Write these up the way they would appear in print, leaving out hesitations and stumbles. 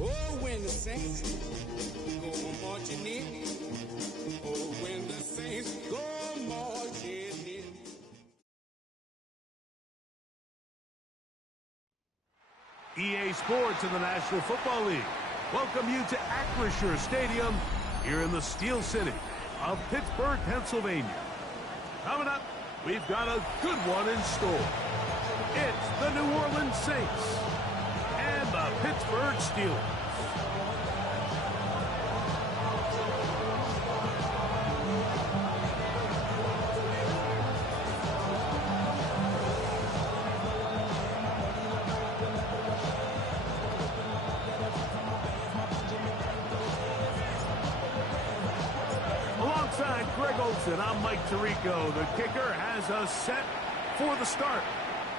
Oh, when the saints go marching in. Oh, when the saints go marching in. EA Sports in the National Football League welcome you to Acrisure Stadium here in the Steel City of Pittsburgh, Pennsylvania. Coming up, we've got a good one in store. It's the New Orleans Saints and the Pittsburgh Steelers. Alongside Greg Olson, I'm Mike Tirico. The kicker has us set for the start.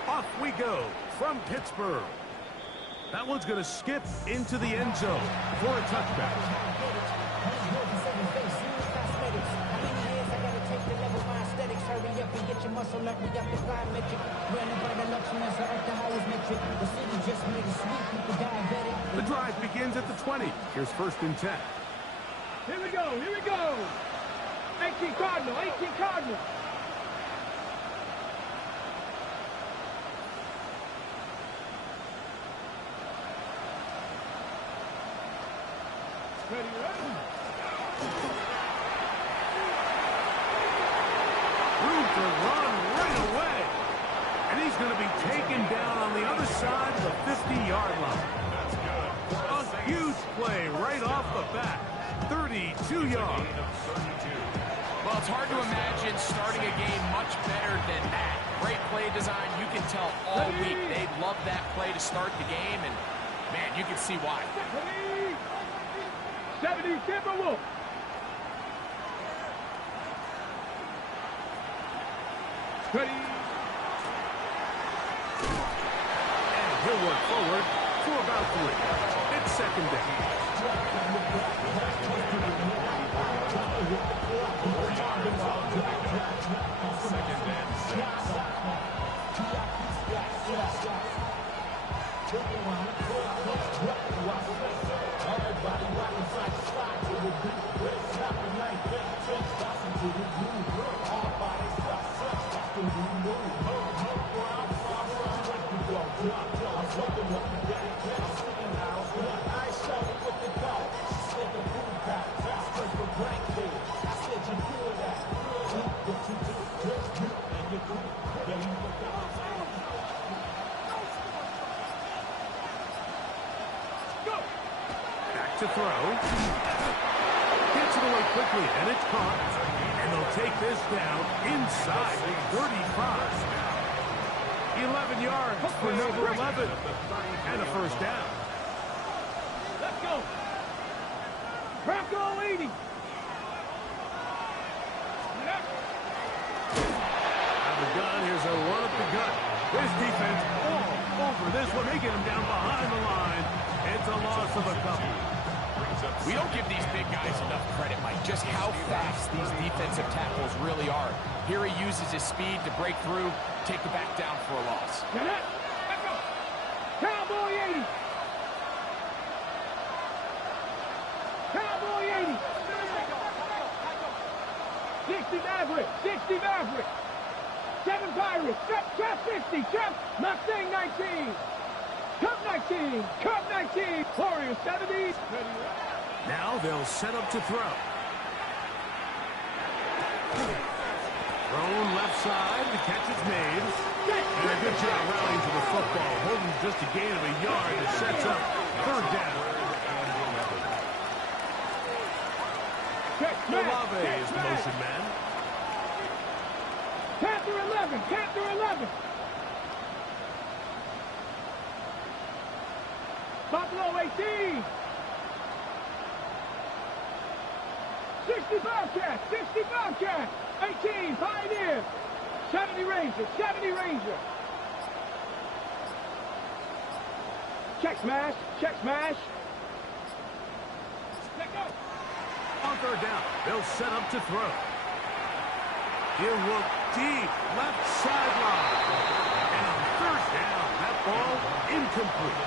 Off we go from Pittsburgh. That one's going to skip into the end zone for a touchback. The drive begins at the 20. Here's 1st and 10. Here we go, here we go. 18 Cardinal, 18 Cardinal. Room to run right away. And he's going to be taken down on the other side of the 50-yard line. A huge play right off the bat. 32 yards. Well, it's hard to imagine starting a game much better than that. Great play design. You can tell all week they love that play to start the game, and, man, you can see why. 70 Timberwolves. Ready. And he'll work forward for about 3. It's 2nd down. Back to throw. Gets it away quickly, and it's caught. And they'll take this down inside the 35. 11 yards for number 11. And a 1st down. Let's go. Bronco 80. Out of the gun, here's a run up the gut. This defense all over this one. They get him down behind the line. It's a loss of a couple. We don't give these big guys enough credit, Mike, just how fast these defensive tackles really are. Here he uses his speed to break through, take the back down for a loss. Let's go. Cowboy 80. Cowboy 80. 60 Maverick. 60 Maverick. 7 Pirates. Trap 60. Trap Mustang 19. Cup 19. Cup 19. Warriors 70. Now they'll set up to throw. Thrown left side. The catch is made. And a good job rallying to the football. Holding just a gain of a yard. It sets up 3rd down. Olave is the motion man. Panther 11. Panther 11. Buffalo 18. 60 Bobcat. 60 Bobcat. 18 Pioneer. 70 Ranger. 70 Ranger. Check smash. Check smash. Let go. On 3rd down, they'll set up to throw. He'll look deep, left sideline. And on 3rd down, that ball incomplete.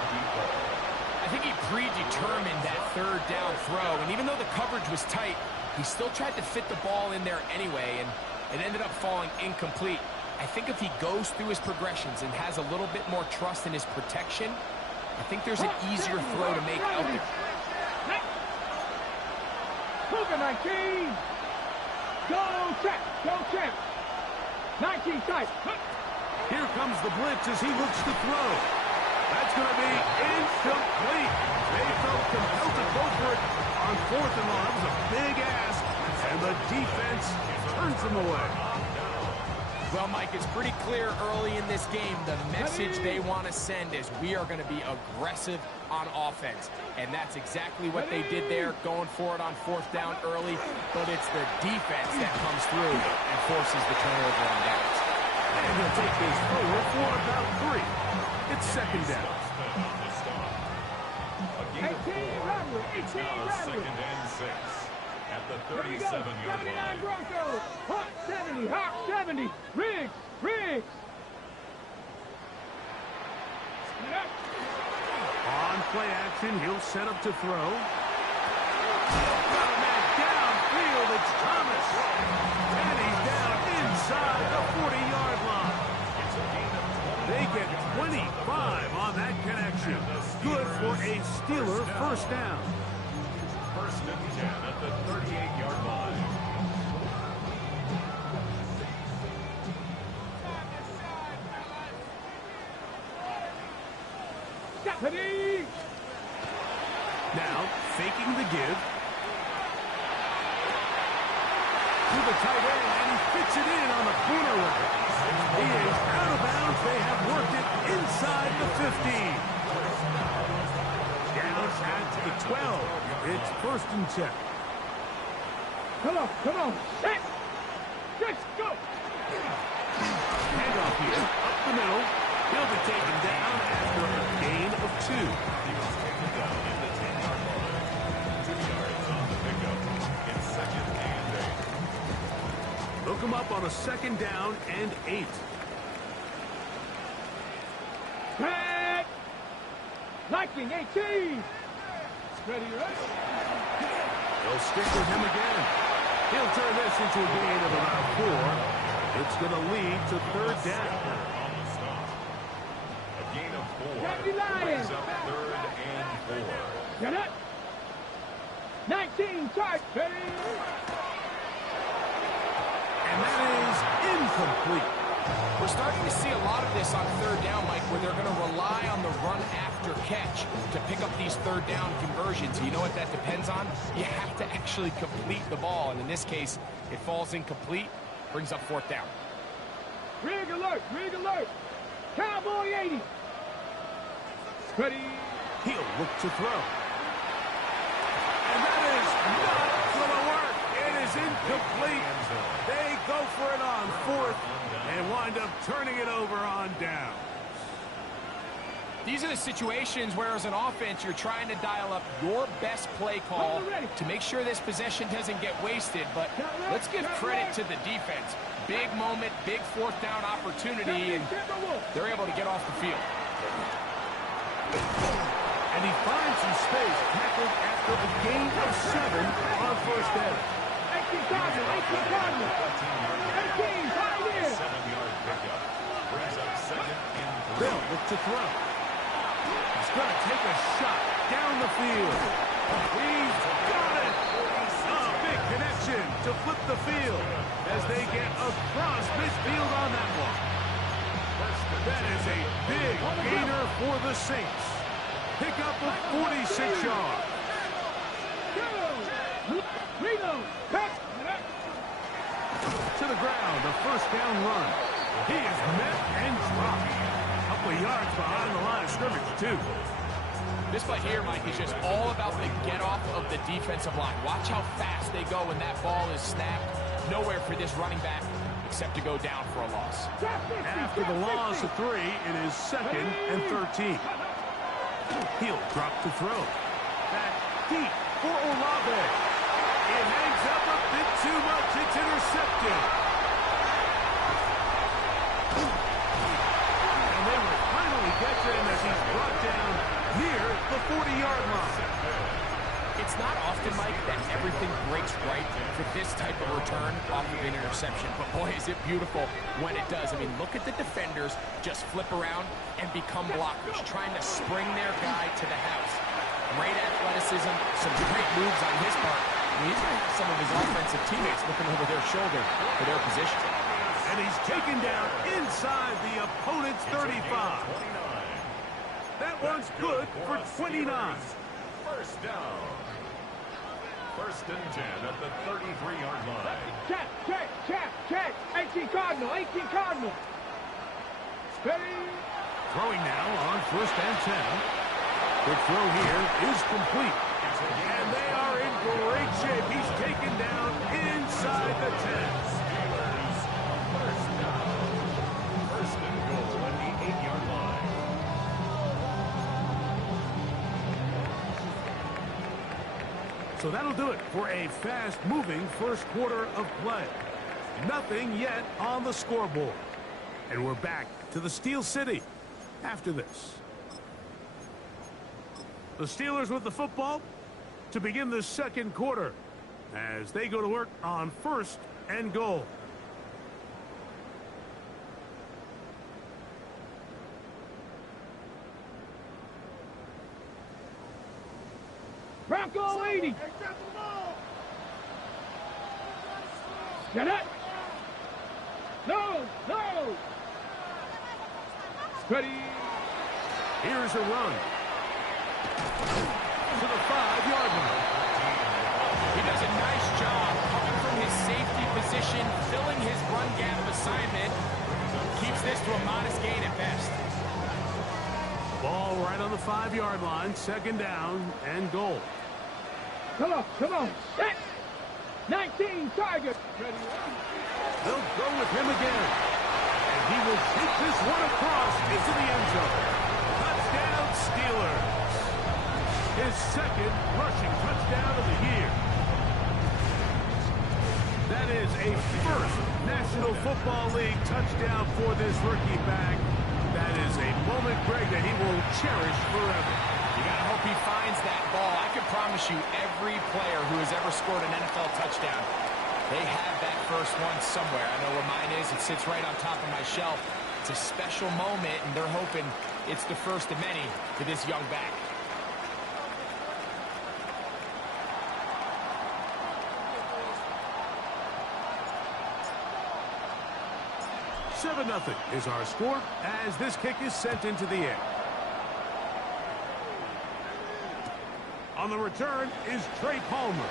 I I think he predetermined that third down throw, and even though the coverage was tight, he still tried to fit the ball in there anyway, and it ended up falling incomplete. I think if he goes through his progressions and has a little bit more trust in his protection, I think there's an easier throw to make out there. Cougar 19. Go check. Go check. 19 tight. Here comes the blitz as he looks to throw. That's going to be incomplete. They felt compelled to go for it on 4th and long. That was a big ask, and the defense turns them away. Well, Mike, it's pretty clear early in this game the message they want to send is we are going to be aggressive on offense. And that's exactly what they did there, going for it on 4th down early. But it's the defense that comes through and forces the turnover on downs. And he'll take this forward for about 3. It's 2nd down. 18 Robert. 18 Robert. 2nd and 6 at the 37-yard line. 79 Broncos. Hawk 70. Hawk 70. Riggs. Riggs. On play action, he'll set up to throw. Got a man downfield. It's Thomas. And he's down inside the 40-yard line. They get 25 on that connection. Good for a Steeler first down. 1st and 10 at the 38-yard line. Now, faking the give. To the tight end, and he fits it in on the corner route. He is out of bounds. They have worked it inside the 15. Down at the 12. It's 1st and 10. Come on. Come on. Set. Let's go. Handoff here. Up the middle. He'll be taken down after a gain of 2. He was taken down in the 10-yard line. 2 yards on the pickup. It's 2nd and 8. Look him up on a 2nd down and 8. Back. Lightning 18. Ready, right? They'll stick with him again. He'll turn this into a gain of about 4. It's going to lead to 3rd down. On the stop. A gain of 4. Happy Lions. Brings up 3rd and 4. Get it. 19 tight. Ready. And that is incomplete. We're starting to see a lot of this on 3rd down, Mike, where they're going to rely on the run after catch to pick up these 3rd down conversions. You know what that depends on? You have to actually complete the ball, and in this case, it falls incomplete, brings up 4th down. Rig alert. Rig alert. Cowboy 80. Ready. He'll look to throw. And that is not going to work. It is incomplete. They go for it on 4th and wind up turning it over on down. These are the situations where, as an offense, you're trying to dial up your best play call to make sure this possession doesn't get wasted. But let's give credit to the defense. Big moment, big 4th down opportunity, and they're able to get off the field. And he finds some space, tackled after a gain of 7 on 1st down. 18 Cardinal. 18 Cardinal. 18 right here. 7-yard pickup. Brings up 2nd and 3. They'll look to throw. He's going to take a shot down the field. He's got it. A big connection to flip the field as they get across midfield on that one. That is a big gainer for the Saints. Pick up of 46 yards. Reload. To the ground, a 1st down run. He is met and dropped. A couple of yards behind the line of scrimmage, too. This play here, Mike, is just all about the get-off of the defensive line. Watch how fast they go when that ball is snapped. Nowhere for this running back except to go down for a loss. After the loss of 3, it is 2nd and 13. He'll drop to throw. Back deep for Olave. It hangs up a bit too much. It's intercepted. And they will finally get to him as he's brought down near the 40-yard line. It's not often, Mike, that everything breaks right for this type of return off of an interception. But, boy, is it beautiful when it does. I mean, look at the defenders just flip around and become blockers, trying to spring their guy to the house. Great athleticism, some great moves on his part. And he's going to have some of his offensive teammates looking over their shoulder for their position. And he's taken down inside the opponent's 35. That one's good for 29. First down. First and 10 at the 33-yard line. Check. 18 Cardinal. Ready? Throwing now on first and 10. The throw here is complete. And they are in great shape. He's taken down inside the 10. Steelers, first down. First and goal at the 8-yard line. So that'll do it for a fast-moving first quarter of play. Nothing yet on the scoreboard. And we're back to the Steel City after this. The Steelers with the football to begin the second quarter as they go to work on first and goal. Bronco 80. Get it. No. Ready. Here's a run to the 5-yard line. He does a nice job coming from his safety position, filling his run gap assignment. Keeps this to a modest gain at best. Ball right on the 5-yard line, second down and goal. Come on. Set. 19 Tigers. Ready. They'll go with him again. And he will take this one across into the end zone. Touchdown, Steelers. His second rushing touchdown of the year. That is a first National Football League touchdown for this rookie back. That is a moment, Greg, that he will cherish forever. You got to hope he finds that ball. I can promise you every player who has ever scored an NFL touchdown, they have that first one somewhere. I know where mine is. It sits right on top of my shelf. It's a special moment, and they're hoping it's the first of many for this young back. 7-0 is our score as this kick is sent into the air. On the return is Trey Palmer.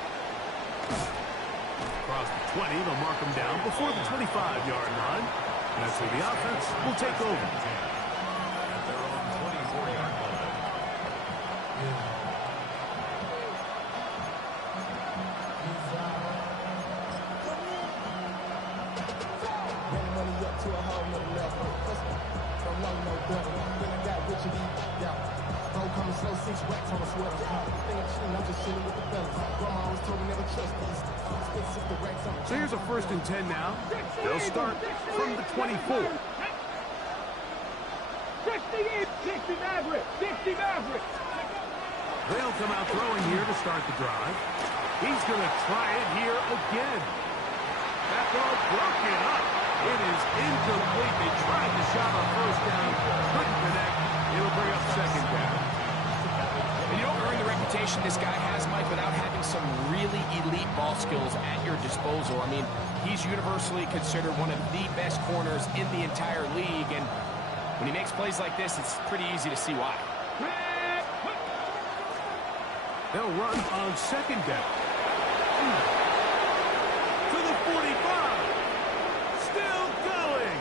Across the 20, they'll mark him down before the 25-yard line. That's where the offense will take over. At their own 24-yard line. So here's a first and 10 now. They'll start from the 24. 60 Maverick. They'll come out throwing here to start the drive. He's going to try it here again. That ball broken up. It is incomplete. They tried to shot on first down. Couldn't connect. It'll bring up second down. And you don't earn the reputation this guy has, Mike, without having some really elite ball skills at your disposal. I mean, he's universally considered one of the best corners in the entire league, and when he makes plays like this, it's pretty easy to see why. They'll run on second down. To the 45. Still going.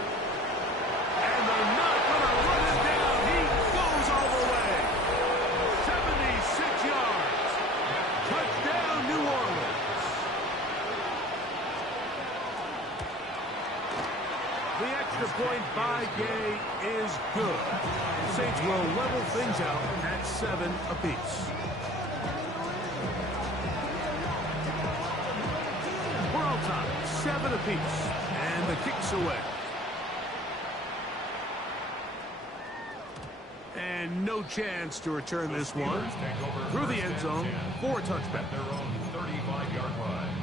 And they're not going to run him down. He goes all the way. 76 yards. Touchdown, New Orleans. The extra point by Gay is good. Saints will level things out at 7 apiece. We're all tied, 7 apiece, and the kick's away. And no no chance to return this one through the end zone for a touchback. At their own 35-yard line.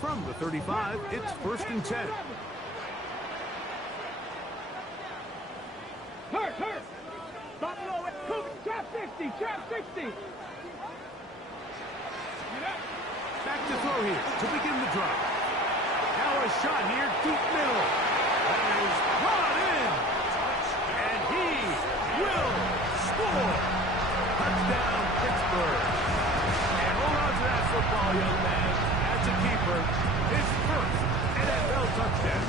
From the 35, it's 1st and 10. Hurt. Buffalo, trap 60, trap 60. Back to throw here to begin the drive. Now a shot here, deep middle. That is brought in. And he will score. Touchdown, Pittsburgh. And hold on to that football, young man. That's a keeper. His first NFL touchdown.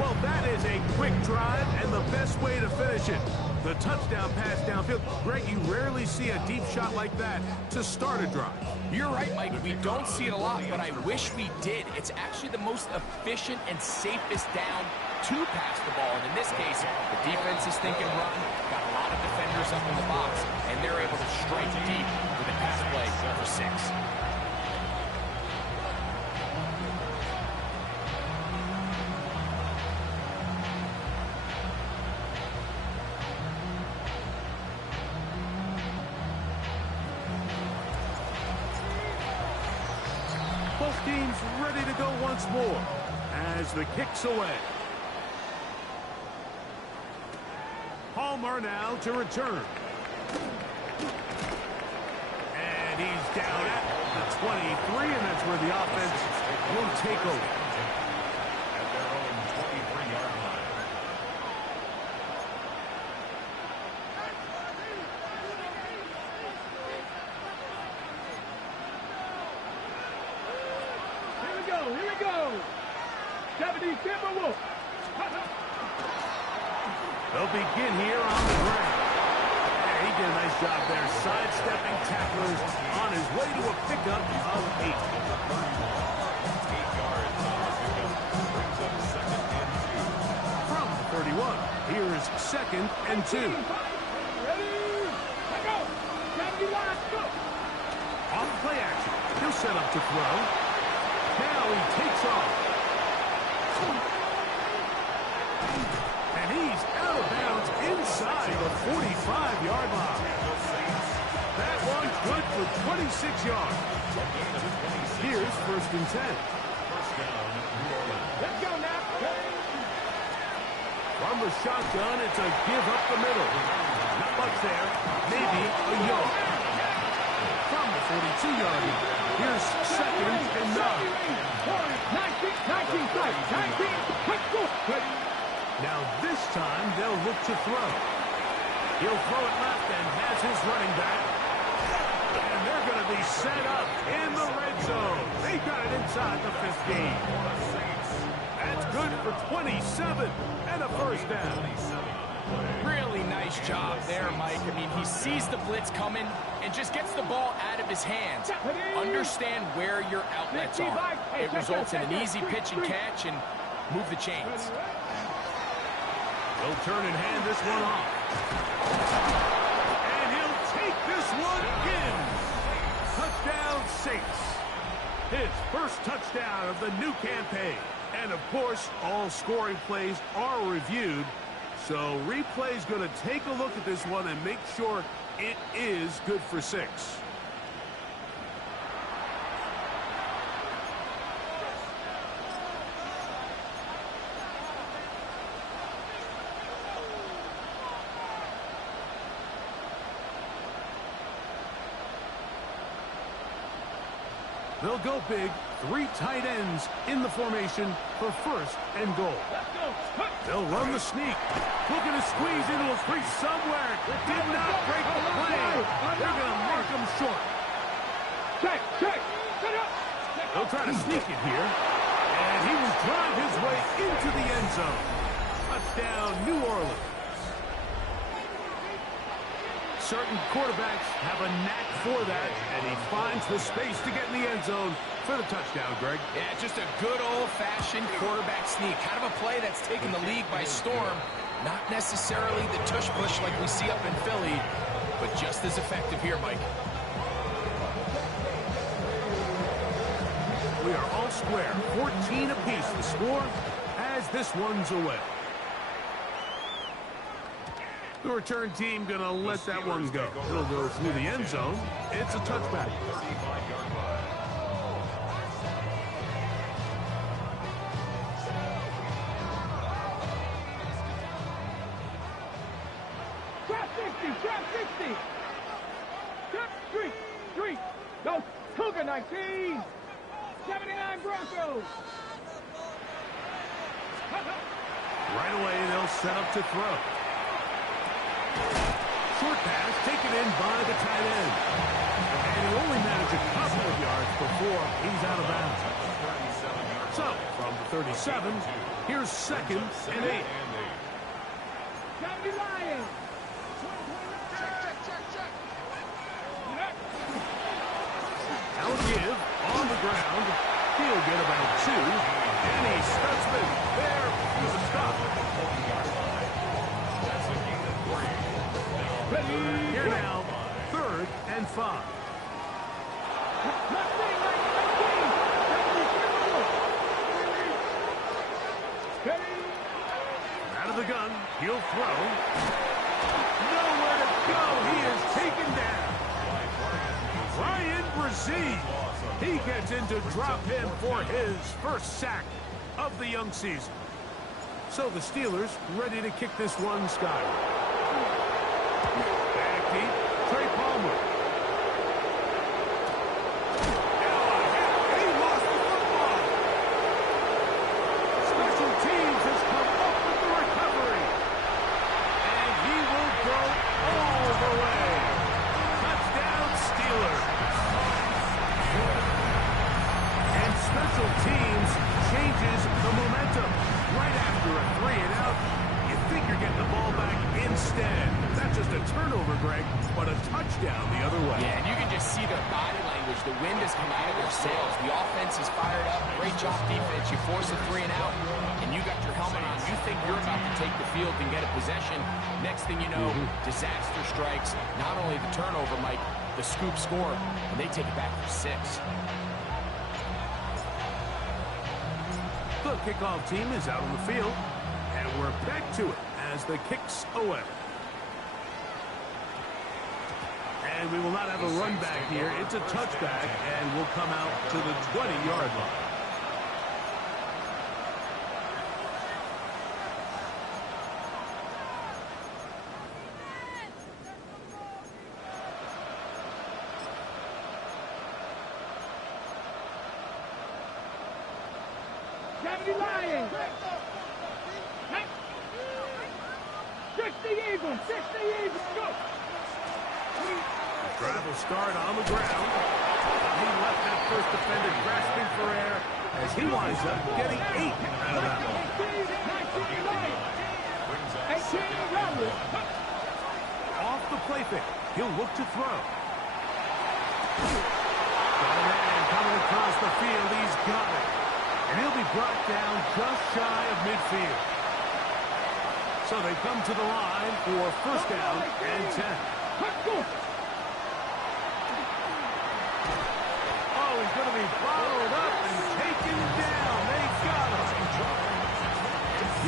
Well, that is a quick drive and the best way to finish it. The touchdown pass downfield. Greg, you rarely see a deep shot like that to start a drive. You're right, Mike. We don't see it a lot, but I wish we did. It's actually the most efficient and safest down to pass the ball. And in this case, the defense is thinking run, got a lot of defenders up in the box, and they're able to strike deep with a pass play for 6. Both teams ready to go once more as the kick's away. Palmer now to return. And he's down at the 23, and that's where the offense will take over. At their own 23-yard line. Here we go. 70 Timberwolves. They'll begin here on the ground. Yeah, he did a nice job there, sidestepping tacklers on his way to a pickup of 8. 8 yards on the pickup. Brings up 2nd and 2. From the 31, here's 2nd and 2. Ready? Let go. 70 line, go. On play action, he'll set up to throw. Now he takes off. And he's out of bounds inside the 45-yard line. That one's good for 26 yards. Here's 1st and 10. First down, New Orleans. Let's go now. From the shotgun, it's a give up the middle. Not much there. Maybe a yard. From the 42-yard line, here's 2nd and 9. 19, strike. 19, quick go. Now this time they'll look to throw. He'll throw it left and has his running back. And they're going to be set up in the red zone. They got it inside the 15. That's good for 27 and a first down. Really nice job there, Mike. I mean, he sees the blitz coming and just gets the ball out of his hands. Understand where your outlets are. It results in an easy pitch and catch and move the chains. He'll turn and hand this one off. And he'll take this one in. Touchdown Saints. His first touchdown of the new campaign. And, of course, all scoring plays are reviewed. So replay's going to take a look at this one and make sure it is good for 6. They'll go big, 3 tight ends in the formation for 1st and goal. They'll run the sneak. Looking to squeeze into a crease somewhere. Did not break the play. They're going to mark him short. Check. They'll try to sneak it here. And he will drive his way into the end zone. Touchdown, New Orleans. Certain quarterbacks have a knack for that, and he finds the space to get in the end zone for the touchdown, Greg. Yeah, just a good old-fashioned quarterback sneak. Kind of a play that's taken the league by storm. Not necessarily the tush-push like we see up in Philly, but just as effective here, Mike. We we are all square. 14 apiece the score as this one's away. The return team going to let that one go. It'll go through the end zone. It's a touchback. 35-yard line. Trap 60, trap 60. Trap 3. Go Cougar 19. 79 Broncos. Right away, they'll set up to throw. Short pass taken in by the tight end. And he only managed a couple of yards before he's out of bounds. So, from the 37, here's 2nd and 8. 70 Lions. Now give on the ground. He'll get about 2. And he Stutzman there for the stop. Here now, 3rd and 5. Out of the gun, he'll throw. Nowhere to go. He is taken down. Ryan Brazil. He gets into drop him for his first sack of the young season. So the Steelers ready to kick this one skyward. Back deep, Trey Palmer. He lost the football. Special teams has come up with the recovery. And he will go all the way. Touchdown, Steelers. And special teams changes the momentum. Right after a 3-and-out, you think you're getting the ball back instead. Not just a turnover, Greg, but a touchdown the other way. Yeah, and you can just see their body language. The wind has come out of their sails. The offense is fired up. Great job defense. You force a 3-and-out, and you got your helmet on. You think you're about to take the field and get a possession. Next thing you know, disaster strikes. Not only the turnover, Mike, the scoop score, and they take it back for 6. The kickoff team is out on the field, and we're back to it as the kick's away. And we will not have a run back here. It's a touchback, and we'll come out to the 20-yard line. Lions. 60 Eagles. 60 Eagles. Go. Drive will start on the ground. He left that first defender grasping for air as he winds up getting 8 out of that one. 18 Robert. Off the play fake. He'll look to throw. Got a man coming across the field. He's got it. And he'll be brought down just shy of midfield. So they come to the line for first down and 10. Oh, he's going to be followed up and taken down. They got him.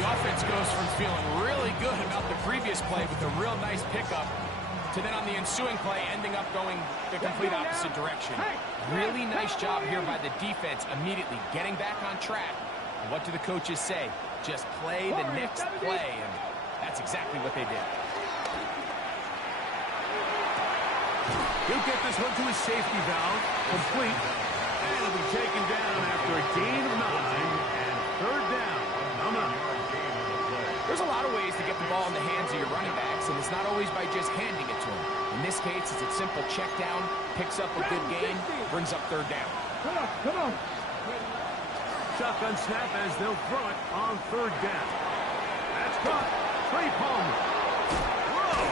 The offense goes from feeling really good about the previous play with a real nice pickup to then on the ensuing play ending up going the complete opposite direction. Really nice job here by the defense immediately getting back on track. And what do the coaches say? Just play the next play, and that's exactly what they did. He'll get this one to his safety valve, complete, and it'll be taken down after a gain of 9 and third down. There's a lot of ways to get the ball in the hands of your running backs, and it's not always by just handing it to them. In this case, it's a simple check down, picks up a good gain, brings up third down. Come on. Shotgun snap as they'll throw it on third down. That's caught. Trey Palmer. Whoa!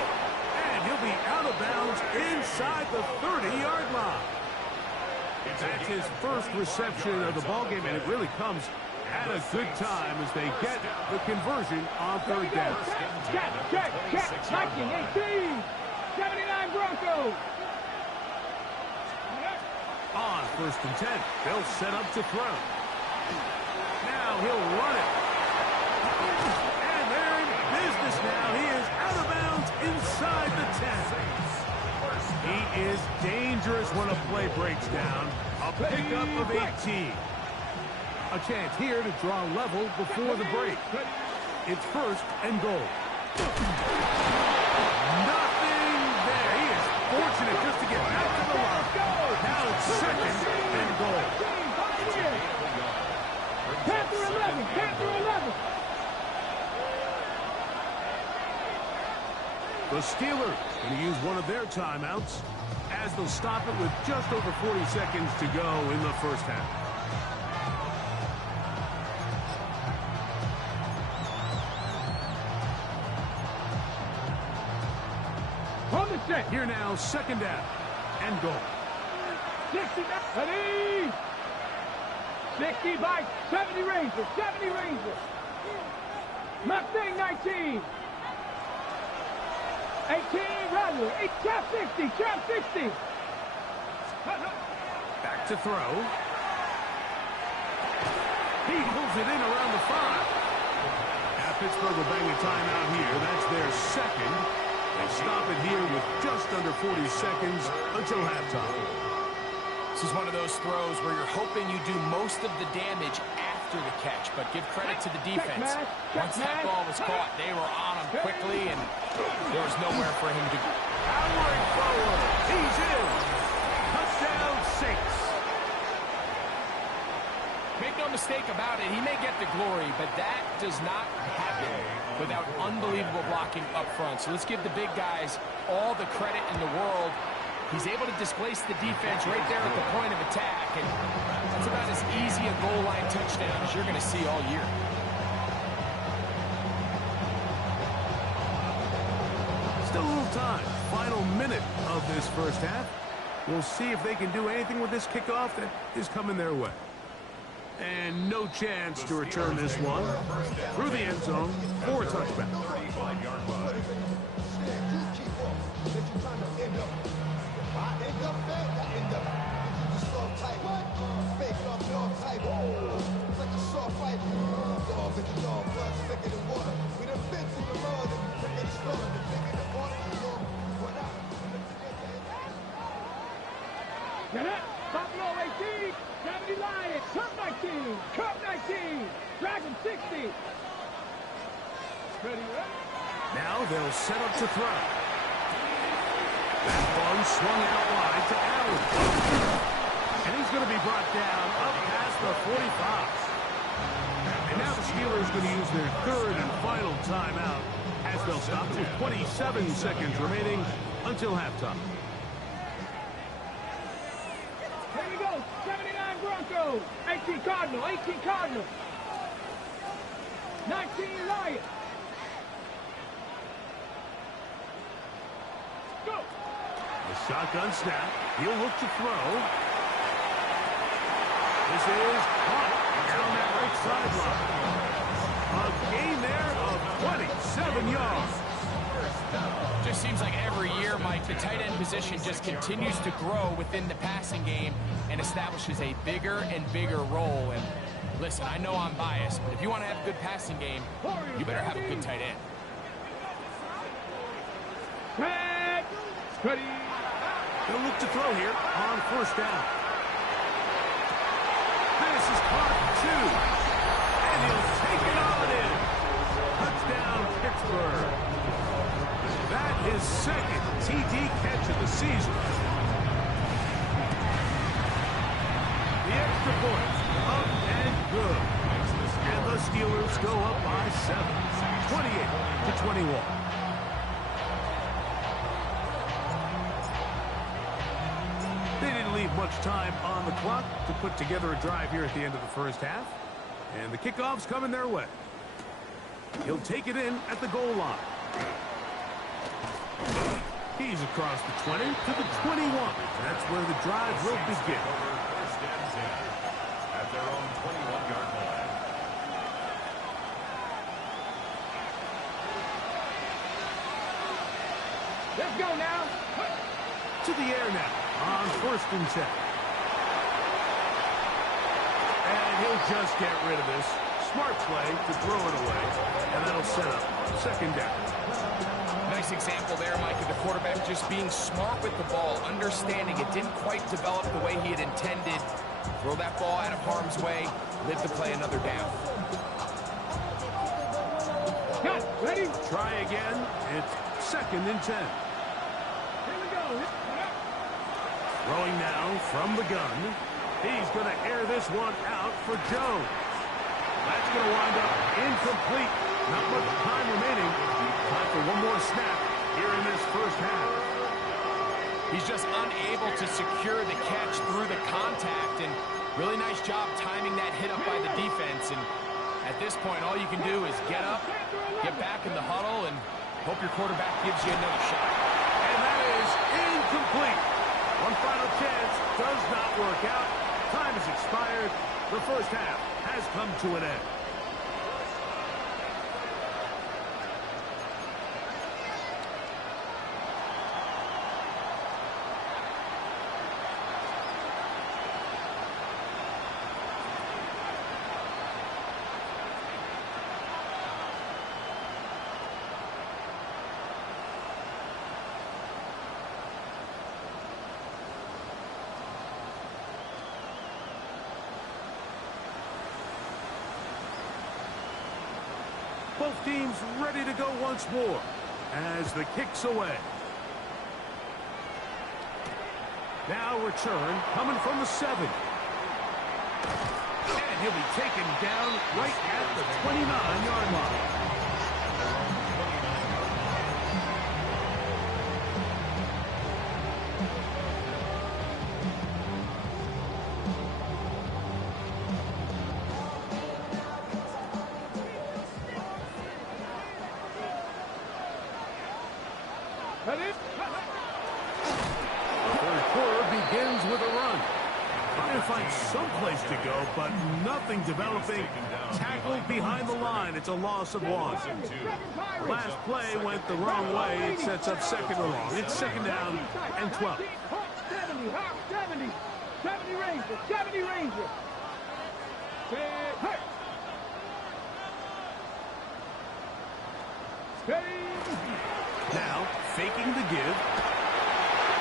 And he'll be out of bounds inside the 30-yard line. That's his first reception of the ballgame, and it really comes at a good time as they get the conversion on third down. Check. 19, 18. 79 Broncos. On 1st and 10, they'll set up to throw. Now he'll run it. And they're in business now. He is out of bounds inside the 10. He is dangerous when a play breaks down. A pickup of 18. A chance here to draw level before the break. It's 1st and goal. Nothing there. He is fortunate just to get back to the line. Now it's 2nd and goal. Panther 11, Panther 11. The Steelers going to use one of their timeouts as they'll stop it with just over 40 seconds to go in the first half. On the set. Here now, 2nd down and goal. 60, ready. 60 by 70 Rangers, 70 Rangers. Mustang 19. 18 Rattler, trap 60, trap 60. Back to throw. He pulls it in around the 5. Now Pittsburgh will bang a timeout here. That's their 2nd. They stop it here with just under 40 seconds until halftime. This is one of those throws where you're hoping you do most of the damage after the catch, but give credit to the defense. Once that ball was caught, they were on him quickly, and there was nowhere for him to go. Powering forward. He's in. Touchdown 6. Make no mistake about it, he may get the glory, but that does not happen without unbelievable blocking up front. So let's give the big guys all the credit in the world. He's able to displace the defense right there at the point of attack, and that's about as easy a goal line touchdown as you're going to see all year. Still a little time. Final minute of this first half. We'll see if they can do anything with this kickoff that is coming their way. And no chance to return this one through the end zone for a touchback. Get it? Buffalo 18, 70 Lions, Cup 19, Cup 19, Dragon 60. Ready, Now they'll set up to throw. That one swung out wide to Allen. And he's going to be brought down up past the 45. And now the Steelers going to use their 3rd and final timeout as they'll stop with 27 seconds remaining until halftime. Here we go, 79 Broncos, 18 Cardinal, 18 Cardinal, 19 Lions. Go! The shotgun snap. He'll look to throw. This is caught on that right sideline. A gain there of 27 yards. Just seems like every year, Mike, the tight end position just continues to grow within the passing game and establishes a bigger and bigger role. And listen, I know I'm biased, but if you want to have a good passing game, you better have a good tight end. Ready. They'll look to throw here on 1st down. This is caught 2. And he'll take it on in. Touchdown, Pittsburgh. That is 2nd TD catch of the season. The extra point, up and good. And the Steelers go up by 7, 28-21. They didn't leave much time on the clock to put together a drive here at the end of the first half. And the kickoff's coming their way. He'll take it in at the goal line. He's across the 20 to the 21. That's where the drive will begin. First and 10 at their own 21-yard line. Let's go now. To the air now on 1st and 10. He'll just get rid of this. Smart play to throw it away, and that'll set up second down. Nice example there, Mike, of the quarterback just being smart with the ball, understanding it didn't quite develop the way he had intended. Throw that ball out of harm's way, live to play another down. Cut, ready? Try again. It's 2nd and 10. Here we go. Throwing now from the gun. He's going to air this one out for Jones. That's going to wind up incomplete. Not much time remaining. Time for one more snap here in this first half. He's just unable to secure the catch through the contact, and really nice job timing that hit up by the defense. And at this point, all you can do is get up, get back in the huddle, and hope your quarterback gives you another shot. And that is incomplete. One final chance does not work out. Time has expired. The first half has come to an end. Both teams ready to go once more as the kick's away. Now return coming from the 7. And he'll be taken down right at the 29-yard line. The third quarter begins with a run. Trying to find some place to go, but nothing developing. Tackled behind the line. It's a loss of 1. Last play went the wrong way. It sets up second and long. It's 2nd down and 12. 70, 70 Ranger, 70 Ranger. Now, faking the give.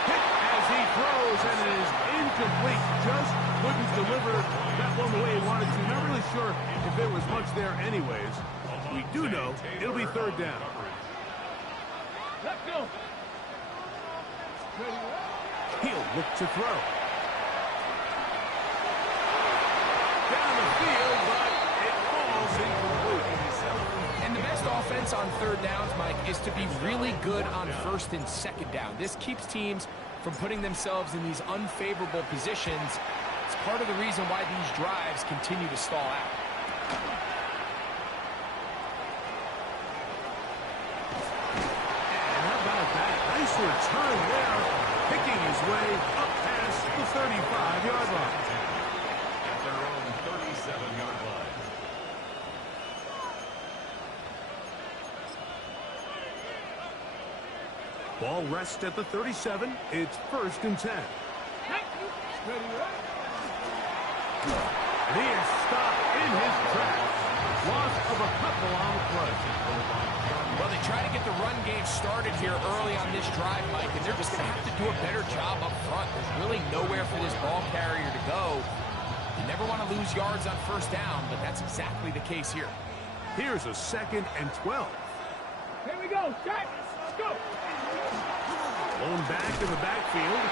Hit as he throws, and it is incomplete. Just couldn't deliver that one the way he wanted to. Not really sure if there was much there anyways. We do know it'll be 3rd down. Let's go. He'll look to throw. Down the field, but it falls incomplete. And the best offense on 3rd downs, Mike, is to be really good on 1st and 2nd down. This keeps teams from putting themselves in these unfavorable positions. It's part of the reason why these drives continue to stall out. And how about that? Nice return there, picking his way up past the 35-yard line. At their own 37-yard line. Ball rests at the 37. It's 1st and 10. And he is stopped in his tracks. Loss of a couple on the play. Well, they try to get the run game started here early on this drive, Mike, and they're just going to have to do a better job up front. There's really nowhere for this ball carrier to go. You never want to lose yards on 1st down, but that's exactly the case here. Here's a 2nd and 12. Here we go. Shot. Go. Blown back in the backfield.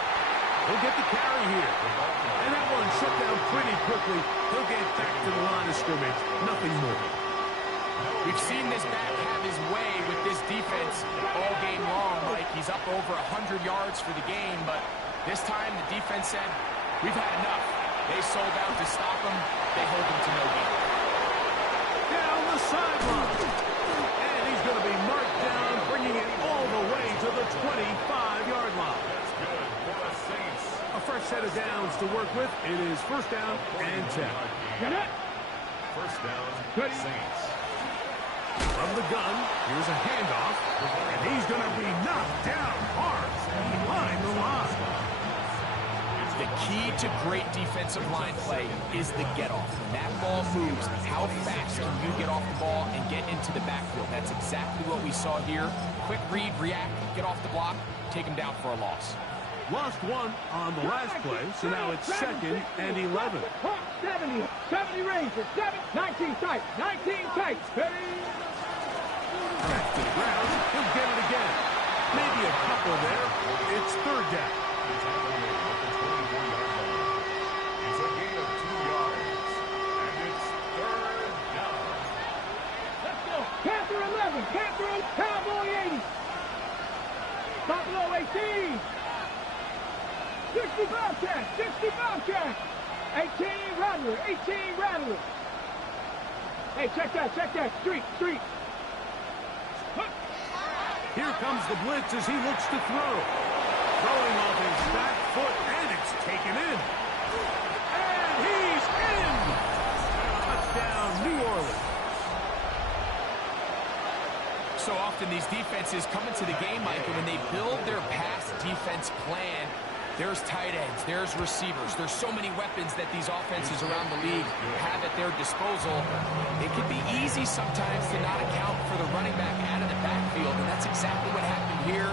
He'll get the carry here. And that one shut down pretty quickly. He'll get back to the line of scrimmage. Nothing more. We've seen this back have his way with this defense all game long, Mike. He's up over 100 yards for the game, but this time the defense said, we've had enough. They sold out to stop him. They hold him to no gain. Down the sideline. And he's going to be marked down, bringing it all the way to the 25-yard line. That's good for the Saints. A fresh set of downs to work with. It is 1st down and 10. Get it. 1st down, Saints. From the gun, here's a handoff, and he's going to be knocked down hard behind the line. It's The key to great defensive line play is the get-off. When that ball moves, how fast can you get off the ball and get into the backfield? That's exactly what we saw here. Quick read, react, get off the block, take him down for a loss. Lost one on the last play, so now it's 2nd and 11. 70 Rangers, 19 tight, 19 tight. Back to the ground, he'll get it again. Maybe a couple there. It's 3rd down. It's a gain of 2 yards, and it's 3rd down. Let's go. Panther 11, Panther, Cowboy 80. Buffalo 18. 60 Bobcat, 60 Bobcat. 18 Rattler, 18 Rattler. Hey, check that, street. Here comes the blitz as he looks to throw. Throwing off his back foot, and it's taken in. And he's in! Touchdown, New Orleans. So often these defenses come into the game, Mike, and when they build their pass defense plan, there's tight ends, there's receivers, there's so many weapons that these offenses around the league have at their disposal. It can be easy sometimes to not account for the running back out of the backfield, and that's exactly what happened here.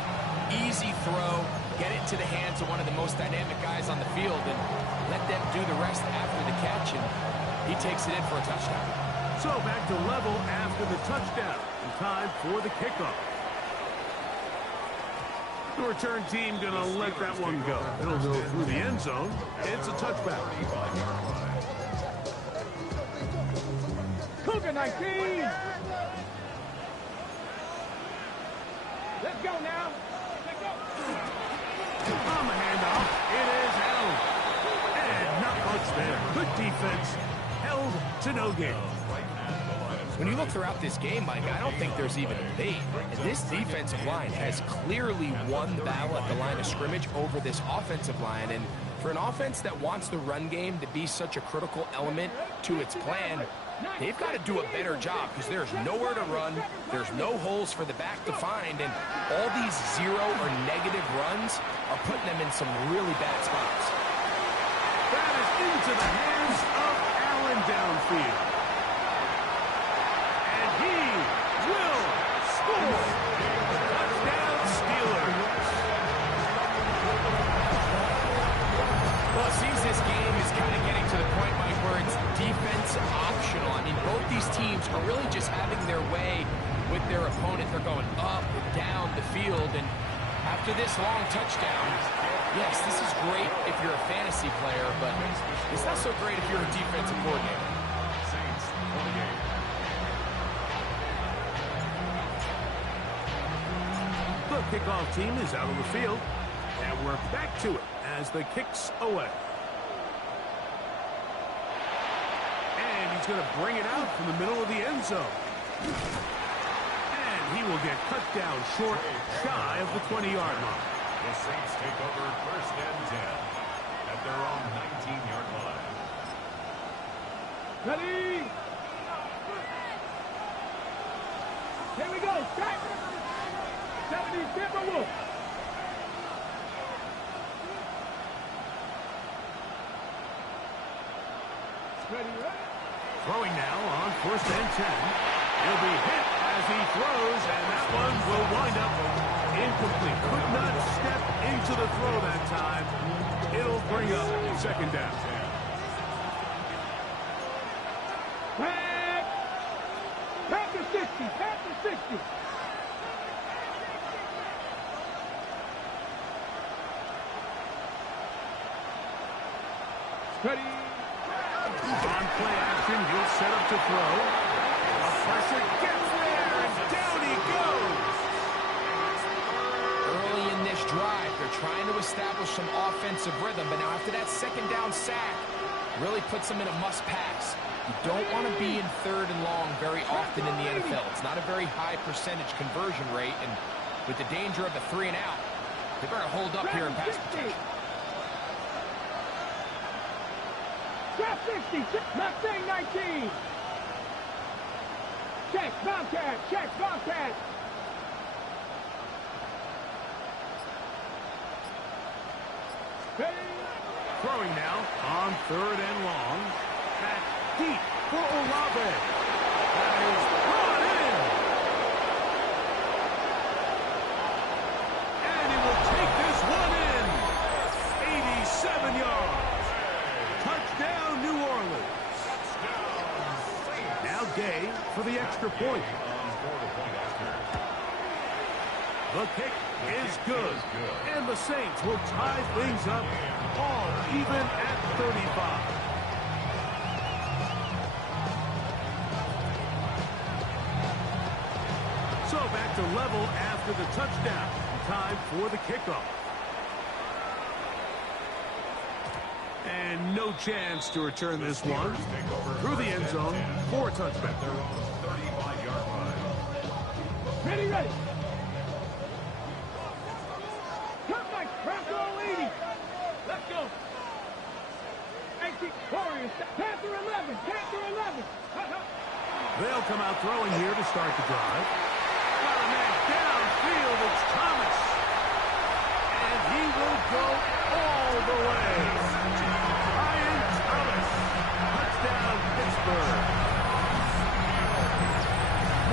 Easy throw, get it to the hands of one of the most dynamic guys on the field, and let them do the rest after the catch, and he takes it in for a touchdown. So back to level after the touchdown, and time for the kickoff. The return team gonna let that one go. It'll go through the end zone. It's a touchback. Cougar 19. Let's go now. Let's go. On the handoff, it is held. And not much there. Good defense. Held to no gain. When you look throughout this game, Mike, I don't think there's even a debate. And this defensive line has clearly won the battle at the line of scrimmage over this offensive line. And for an offense that wants the run game to be such a critical element to its plan, they've got to do a better job because there's nowhere to run, there's no holes for the back to find, and all these zero or negative runs are putting them in some really bad spots. That is into the hands of Allen downfield. And he will score. Touchdown Steelers. Well, it seems this game is kind of getting to the point, Mike, where it's defense optional. I mean, both these teams are really just having their way with their opponent. They're going up and down the field, and after this long touchdown, yes, this is great if you're a fantasy player, but it's not so great if you're a defensive coordinator. The kickoff team is out of the field, and we're back to it as the kick's away. And he's going to bring it out from the middle of the end zone. And he will get cut down short, shy of the 20-yard line. The Saints take over 1st and 10 at their own 19-yard line. Ready? Here we go. Strike. 70 Timberwolves. Ready, ready. Throwing now on 1st and 10. He'll be hit as he throws, and that one will wind up incomplete. Could not step into the throw that time. It'll bring up 2nd down. Panther 60, Panther 60. Ready. On play action, he'll set up to throw. The pressure gets there, and down he goes. Early in this drive, they're trying to establish some offensive rhythm, but now after that 2nd down sack, really puts them in a must-pass. You don't want to be in 3rd and long very often in the NFL. It's not a very high percentage conversion rate, and with the danger of a 3 and out, they better hold up here in pass protection. Trap 60, Mustang 19. Check, Bobcat, check, Bobcat. Ready. throwing now on 3rd and long. Back deep for Olave. That is brought in. And he will take this one in. 87 yards. Touchdown, New Orleans. Now Gay for the extra point. The kick is good. And the Saints will tie things up all even at 35. So back to level after the touchdown. Time for the kickoff. And no chance to return this one. Through the end zone for a touchback. Ready, ready. Come back, Panther 80. Let's go. 18, Warriors, Panther 11, Panther 11. They'll come out throwing here to start the drive. Got a man downfield, it's Thomas. And he will go all the way. Ryan Thomas. Touchdown, Pittsburgh.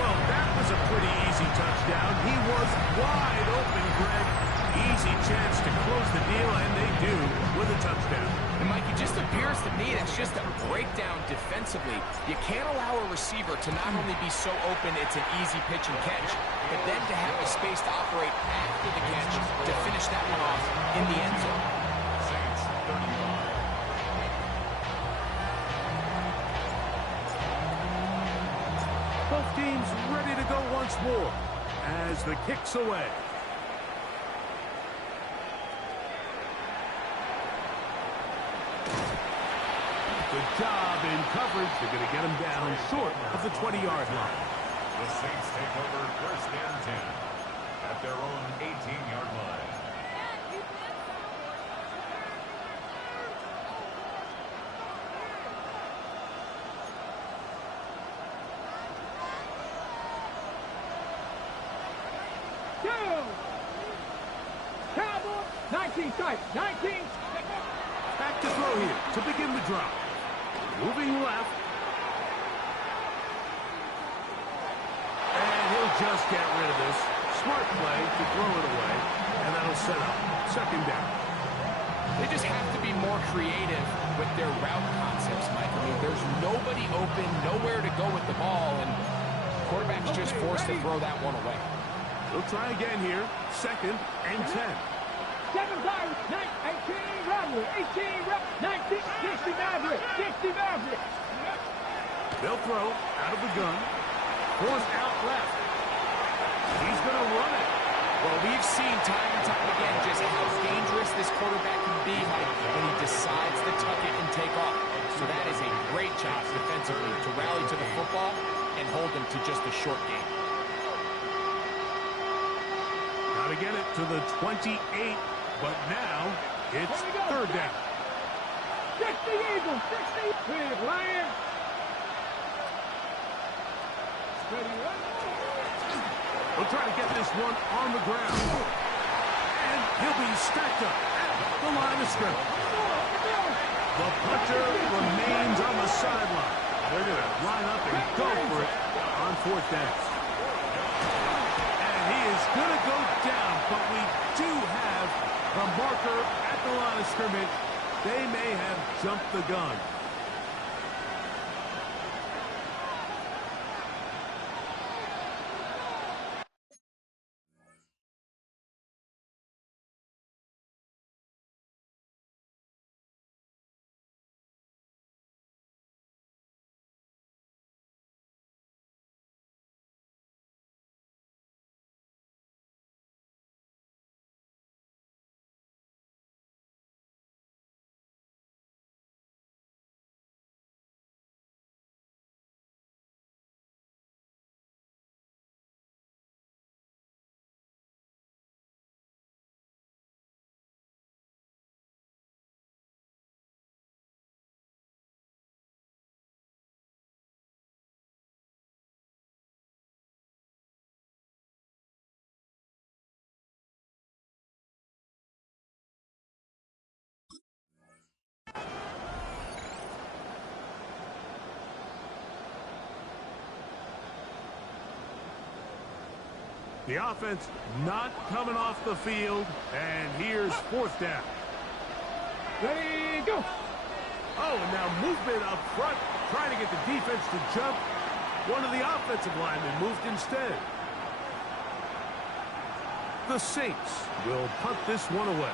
Well, that was a pretty easy touchdown. He was wide open, Greg. Easy chance to close the deal, and they do with a touchdown. And, Mike, it just appears to me that's just a breakdown defensively. You can't allow a receiver to not only be so open it's an easy pitch and catch, but then to have the space to operate after the catch to finish that one off in the end zone. Saints 35. Both teams ready to go once more as the kick's away. Good job in coverage. They're going to get him down short of the 20-yard line. The Saints take over 1st and 10 at their own 18-yard line. Go! Cowboy, 19 tight, 19. Back to throw here to begin the drive. Moving left. And he'll just get rid of this. Smart play to throw it away. And that'll set up 2nd down. They just have to be more creative with their route concepts, Mike. I mean, there's nobody open, nowhere to go with the ball, and quarterback's just forced to throw that one away. They'll try again here. 2nd and 10. 7 Pirates, 18 Rebel, 18 Rebel, 19, 60 Maverick, 60 Maverick. They'll throw out of the gun. Forced out left. He's going to run it. Well, we've seen time and time again just how dangerous this quarterback can be, Mike, when he decides to tuck it and take off. So that is a great job defensively to rally to the football and hold them to just a short game. Got to get it to the 28, but now it's 3rd down. 60 Eagles, 60. Big Lion. Ready, ready. He'll try to get this one on the ground. And he'll be stacked up at the line of scrimmage. The punter remains on the sideline. They're going to line up and go for it on 4th down. And he is going to go down, but we do have the marker at the line of scrimmage. They may have jumped the gun. The offense not coming off the field, and here's 4th down. Ready, go! Oh, and now movement up front, trying to get the defense to jump. One of the offensive linemen moved instead. The Saints will punt this one away.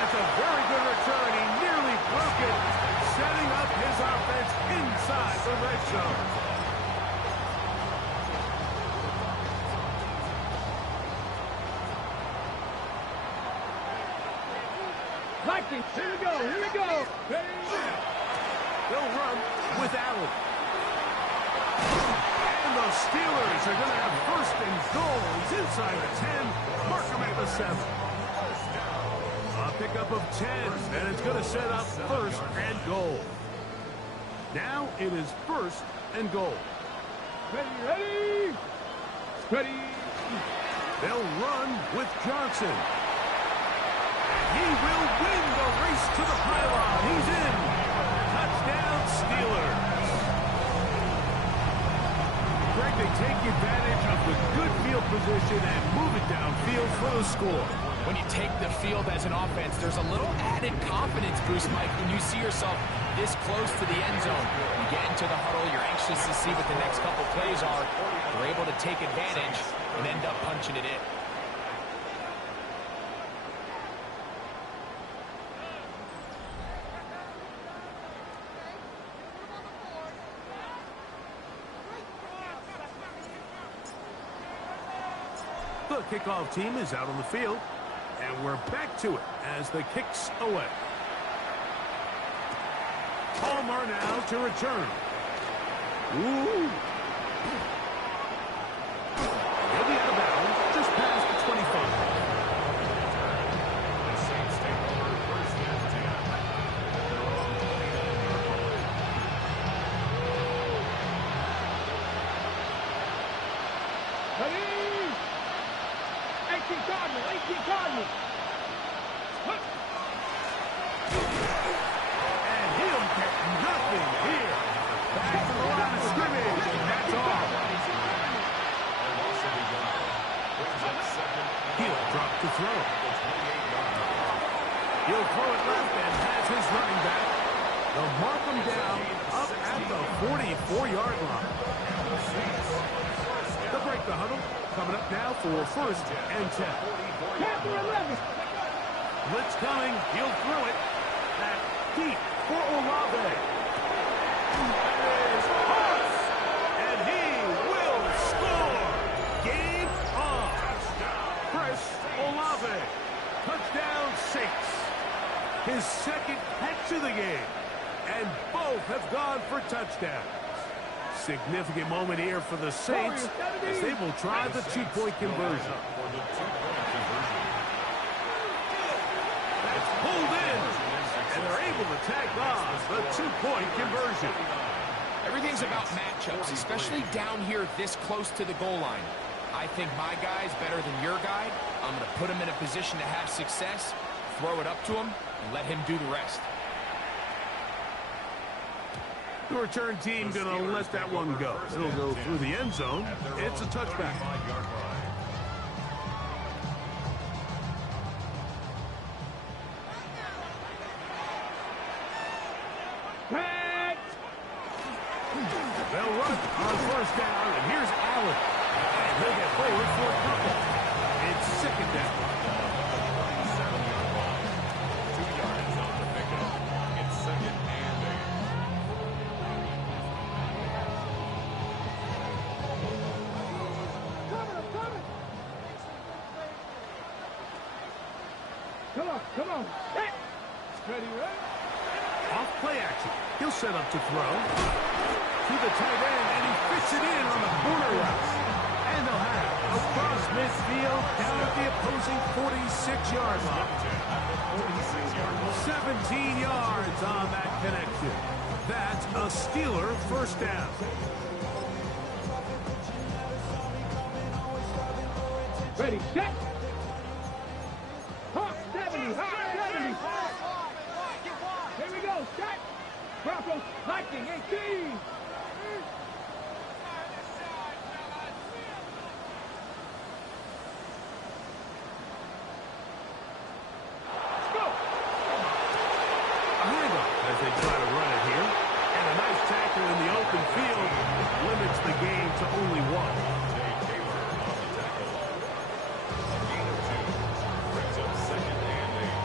That's a very good return. He nearly broke it, setting up his offense inside the red zone. Vikings, here we go, here we go. Ready? They'll run with Allen. And the Steelers are going to have 1st and goal. He's inside the 10. Mark him at the 7. A pickup of 10, and it's going to set up 1st and goal. Now it is 1st and goal. Ready, ready. Ready. They'll run with Johnson. He will win the race to the pylon. He's in. Touchdown, Steelers. Greg, they take advantage of the good field position and move it downfield for the score. When you take the field as an offense, there's a little added confidence boost, Mike, when you see yourself this close to the end zone. You get into the huddle, you're anxious to see what the next couple plays are. You're able to take advantage and end up punching it in. The kickoff team is out on the field, and we're back to it as the kick's away. Palmer now to return. Ooh. He'll be out of bounds just past the 25. The Saints take over 1st and 10. Ready. 18 Cardinals, 18 Cardinals. And he'll get nothing here. Back to the line of scrimmage, and that's all. He'll drop to throw. He'll throw it left and has his running back. They'll mark him down up at the 44-yard line. They'll break the huddle. Coming up now for 1st and 10. Panther 11. Blitz coming. He'll throw it. Back deep for Olave. That is Hurts. And he will score. Game on. Chris Olave. Touchdown Saints. His 2nd catch of the game. And both have gone for touchdowns. Significant moment here for the Saints as they will try the 2-point conversion. That's pulled in, and they're able to tack on the 2-point conversion. Everything's about matchups, especially down here this close to the goal line. I think my guy's better than your guy. I'm going to put him in a position to have success, throw it up to him, and let him do the rest. The return team going to let that one go. It'll go through the end zone. It's a touchback. They'll run on 1st down, and here's Allen. And he'll get forward for a couple. It's 2nd down. 2 yards on the pickup. It's 2nd and 8. Come on, come on. Hey. Ready, ready. Off play action. He'll set up to throw. To the tight end, and he fits it in on the corner route. And they'll have across midfield down at the opposing 46-yard line. 17 yards on that connection. That's a Steeler 1st down. Ready, set. Hop 70, hop 70. Here we go, set. Broncos, Viking, 18. As they try to run it here. And a nice tackle in the open field limits the game to only one. Jay Taylor on the tackle. A gain of 2 brings up 2nd and 8.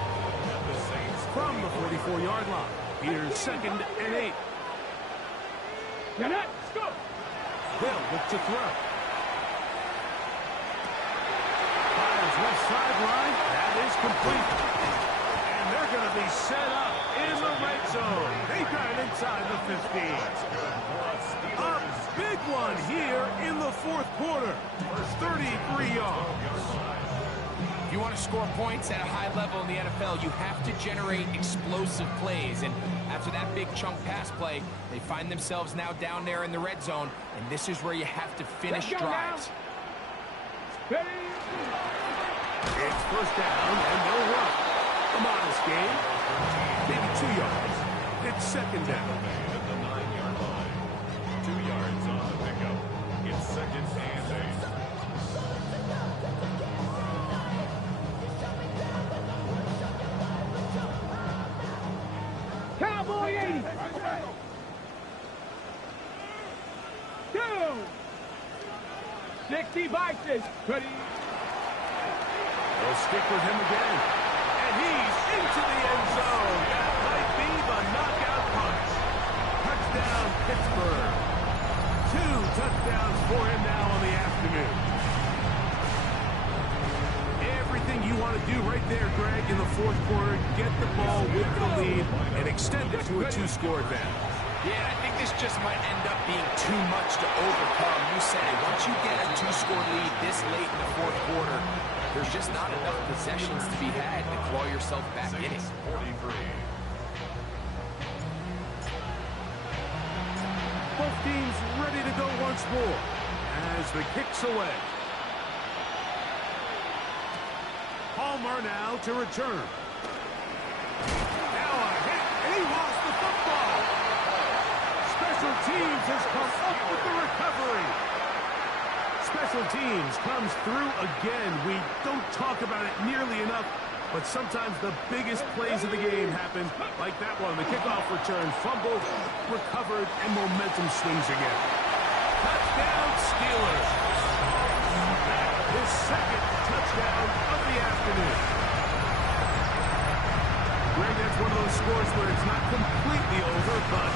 And the Saints From the 44-yard line, here's 2nd and 8. Get it, go. They'll look to throw. Fires left sideline. That is complete. And they're going to be set up in the red zone. They got it inside the 15. A big one here in the 4th quarter. 33 yards. If you want to score points at a high level in the NFL, you have to generate explosive plays. And after that big chunk pass play, they find themselves now down there in the red zone. And this is where you have to finish drives. Ready. It's first down, and they'll run. A modest game. Maybe 2 yards. It's 2nd down. at the 9-yard line. 2 yards on the pickup. It's 2nd and 8. Cowboy 80. 2. 60 Vikings. Ready. They'll stick with him again. And he's into the end zone. That might be the knockout punch. Touchdown, Pittsburgh. 2 touchdowns for him now on the afternoon. Everything you want to do right there, Greg, in the 4th quarter, get the ball with the lead and extend it to a 2-score advantage. Yeah, I think this just might end up being too much to overcome. You said it. Once you get a 2-score lead this late in the 4th quarter, there's just not enough possessions to be had to claw yourself back in it. 43. Both teams ready to go once more as the kick's away. Palmer now to return. Now a hit, and he lost the football. Special teams has come up with the recovery. Special teams comes through again. We don't talk about it nearly enough, but sometimes the biggest plays of the game happen, like that one. The kickoff return, fumbled, recovered, and momentum swings again. Touchdown, Steelers. His 2nd touchdown of the afternoon. Greg, that's one of those scores where it's not completely over, but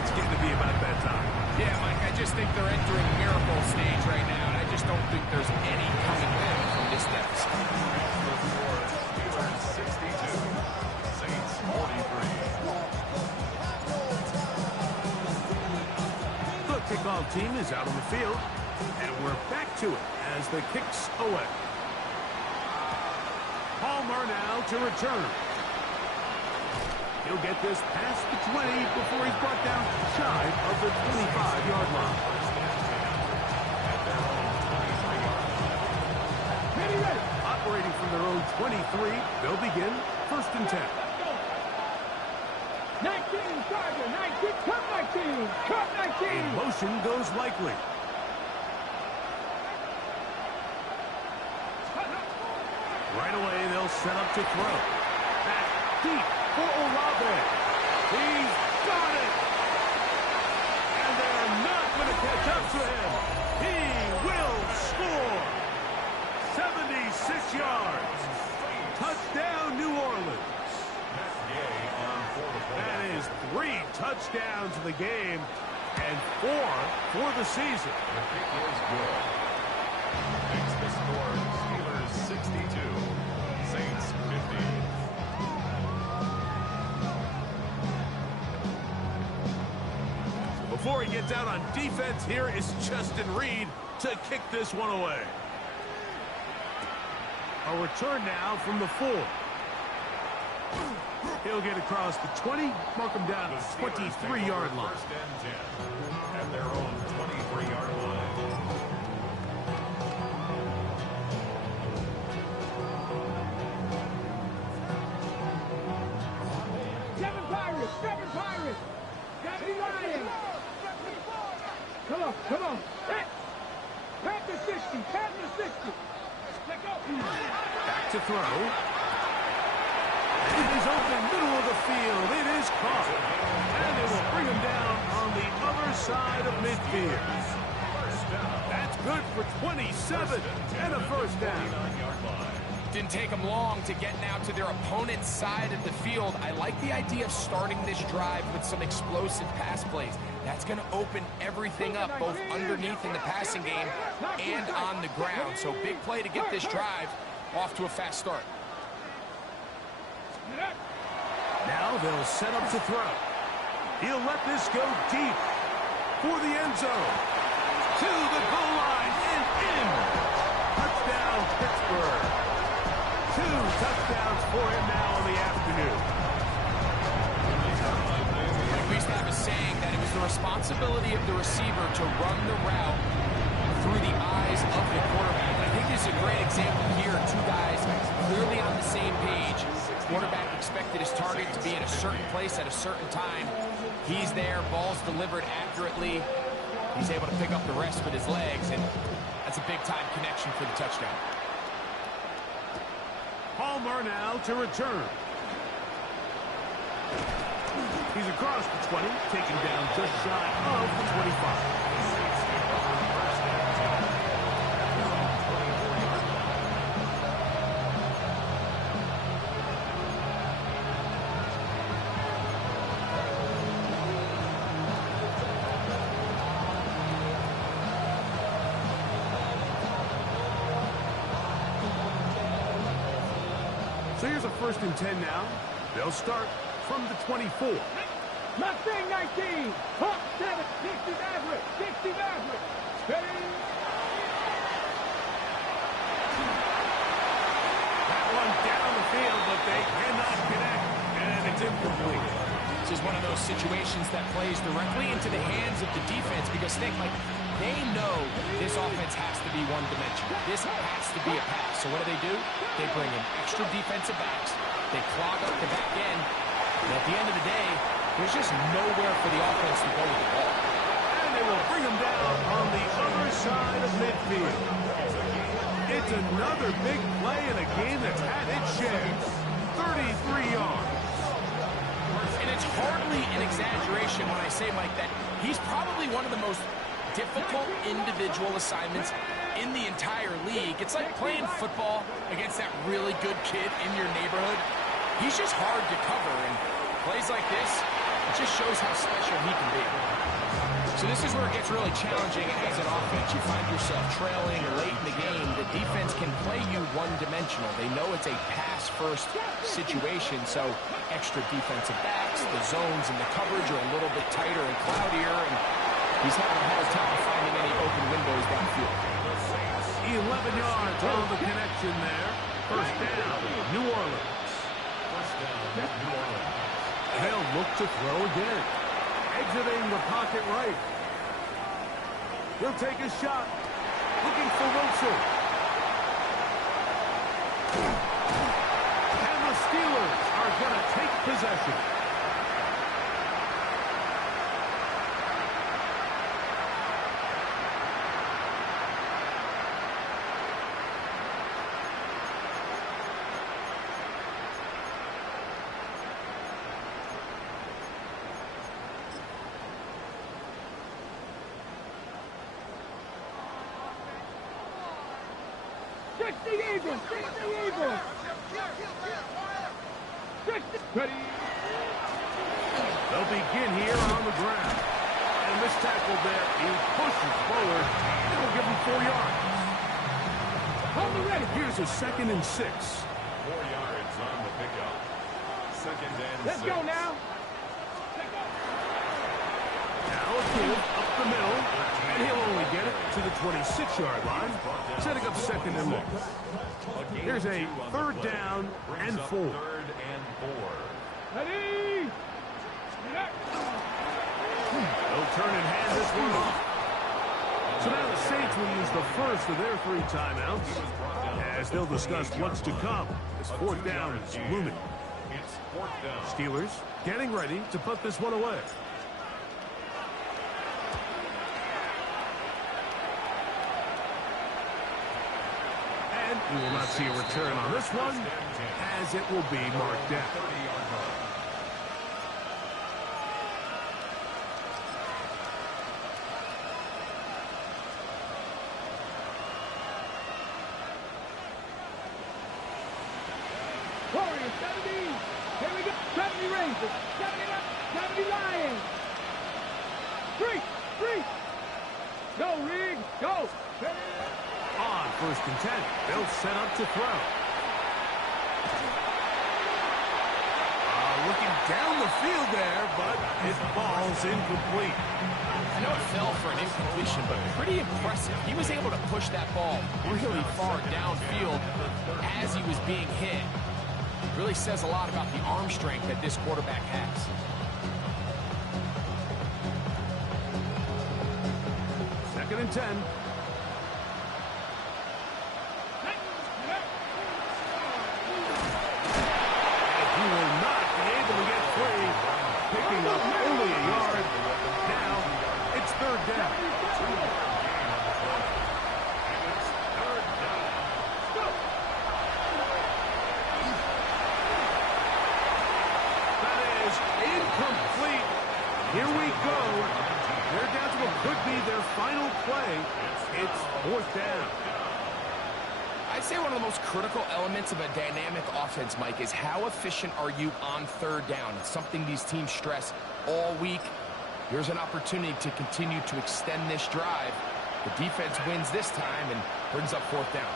it's getting to be about that time. Yeah, Mike, I just think they're entering miracle stage right now, and I just don't think there's any coming back from this deficit. The score, Steelers 62, Saints 43. The kickoff team is out on the field, and we're back to it as the kick's away. Palmer now to return. He'll get this past the 20 before he's brought down shy of the 25-yard line. Operating from their own 23, they'll begin 1st and 10. 19, Charger, 19, Cup 19, Cup 19. Motion goes likely. Right away, they'll set up to throw. Back deep for Olave. He's got it. And they're not going to catch up to him. He will score. 76 yards. Touchdown, New Orleans. That is 3 touchdowns in the game and 4 for the season. The kick is good. Makes the score Steelers 62, Saints 50. Before he gets out on defense, here is Justin Reed to kick this one away. A return now from the 4. He'll get across the 20, mark him down to the 23-yard line. 1st and 10 at their own 23-yard line. 7 Pirates. 70 Lions. Come on, come on. Hit. Panther 60, Panther 60. Let go. Back to throw. It is open, middle of the field. It is caught. And it will bring him down on the other side of midfield. That's good for 27 and a first down. Didn't take them long to get now to their opponent's side of the field. I like the idea of starting this drive with some explosive pass plays. That's going to open everything up, both underneath in the passing game and on the ground. So big play to get this drive off to a fast start. Now they'll set up to throw. He'll let this go deep for the end zone. To the goal line and in. Touchdown, Pittsburgh. 2 touchdowns for him now in the afternoon. We used to have a saying that it was the responsibility of the receiver to run the route through the eyes of the quarterback. I think this is a great example here. 2 guys clearly on the same page. Quarterback expected his target to be in a certain place at a certain time. He's there, ball's delivered accurately. He's able to pick up the rest with his legs, and that's a big-time connection for the touchdown. Palmer now to return. He's across the 20, taken down just shy of the 25. So here's a 1st and 10 now. They'll start from the 24. Mustang 19. Hawk 7. 60 Maverick. 60 Maverick. Ready. That one down the field, but they cannot connect. And it's incomplete. This is one of those situations that plays directly into the hands of the defense because they know this offense has to be one-dimensional. This has to be a pass. So what do? They bring in extra defensive backs. They clog up the back end. And at the end of the day, there's just nowhere for the offense to go with the ball. And they will bring him down on the other side of midfield. It's another big play in a game that's had its share. 33 yards. And it's hardly an exaggeration when I say, Mike, that he's probably one of the most difficult individual assignments in the entire league. It's like playing football against that really good kid in your neighborhood. He's just hard to cover, and plays like this, it just shows how special he can be. So this is where it gets really challenging as an offense. You find yourself trailing late in the game. The defense can play you one-dimensional. They know it's a pass-first situation, so extra defensive backs, the zones and the coverage are a little bit tighter and cloudier, and he's having a hard time finding any open windows downfield. 11 yards on the connection there. First down, New Orleans. They'll look to throw again. Exiting the pocket right. He'll take a shot. Looking for Wilson. And the Steelers are going to take possession. Eagles! 60 Eagles! 60! Ready! They'll begin here on the ground. And this tackle there, he pushes forward. It'll give him 4 yards. Hold me ready. Here's a 2nd and 6. 4 yards on the pickup. 2nd and 6. Let's go now. Now a give up the middle. And he'll only get it to the 26-yard line. Setting up 2nd and 1. Here's a 3rd down and 4. 3rd and 4. Ready! They'll turn and hand this one off. So now the Saints will use the first of their 3 timeouts as they'll discuss what's to come as 4th down is looming. It's fourth down. Steelers getting ready to put this one away. And we will not see a return on this one, as it will be marked down. 30-yard line. Warriors, 70. Here we go. 70 Rangers. 70 left. 70 Lions. 3. Go, Riggs. Go. On first and 10, they'll set up to throw. Looking down the field there, but his ball's incomplete. I know it fell for an incompletion, but pretty impressive. He was able to push that ball really far downfield as he was being hit. Really says a lot about the arm strength that this quarterback has. Second and 10. He will not be able to get free, picking up only a yard. Now, it's third down. That is incomplete. Here we go. They're down to what could be their final play. It's fourth down. I'd say one of the most critical elements of a dynamic offense, Mike, is how efficient are you on third down. It's something these teams stress all week. Here's an opportunity to continue to extend this drive. The defense wins this time and brings up fourth down.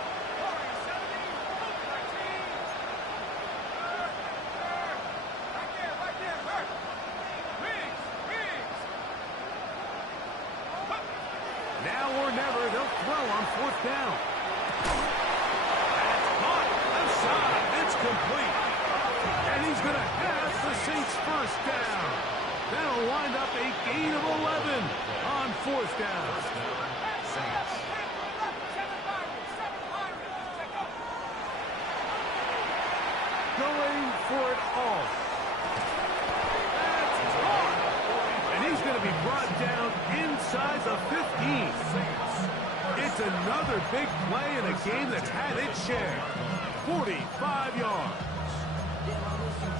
Now or never, they'll throw on fourth down. That's caught. Left side. It's complete. And he's going to have the Saints first down. That'll wind up a gain of 11 on fourth down. Saints. Going for it all. That's caught. And he's going to be brought down inside the 15. It's another big play in a game that's had its share. 45 yards.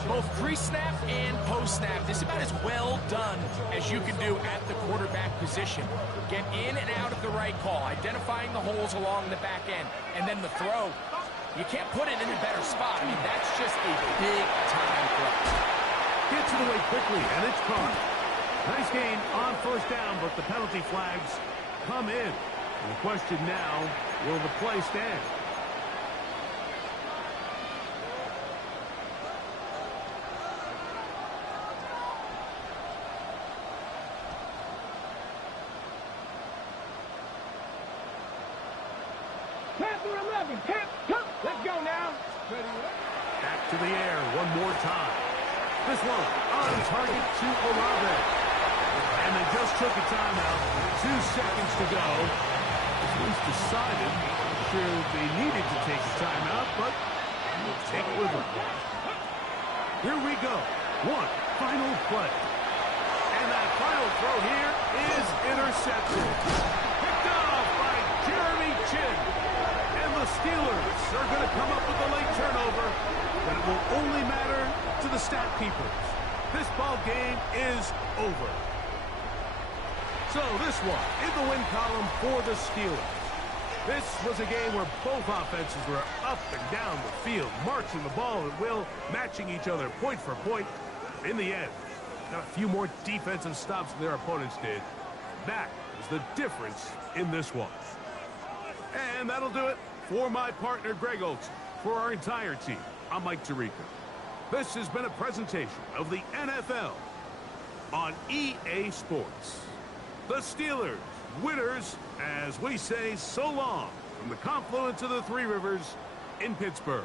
Both pre-snap and post-snap, this is about as well done as you can do at the quarterback position. Get in and out of the right call, identifying the holes along the back end, and then the throw. You can't put it in a better spot. I mean, that's just a big-time throw. Gets it away quickly, and it's caught. Nice gain on first down, but the penalty flags come in. And the question now, will the play stand? Panther 11. Come. Let's go now. Ready? Back to the air one more time. This one on target to Olave. And they just took a timeout. 2 seconds to go. This one's decided. Sure, they needed to take a timeout, but we'll take it with them. Here we go. One final play. And that final throw here is intercepted. Picked off by Jeremy Chin. And the Steelers are going to come up with a late turnover, but it will only matter to the stat keepers. This ball game is over. So this one in the win column for the Steelers. This was a game where both offenses were up and down the field, marching the ball at will, matching each other point for point. In the end, got a few more defensive stops than their opponents did. That is the difference in this one. And that'll do it for my partner, Greg Olson. For our entire team, I'm Mike Tirico. This has been a presentation of the NFL on EA Sports. The Steelers, winners, as we say so long from the confluence of the Three Rivers in Pittsburgh.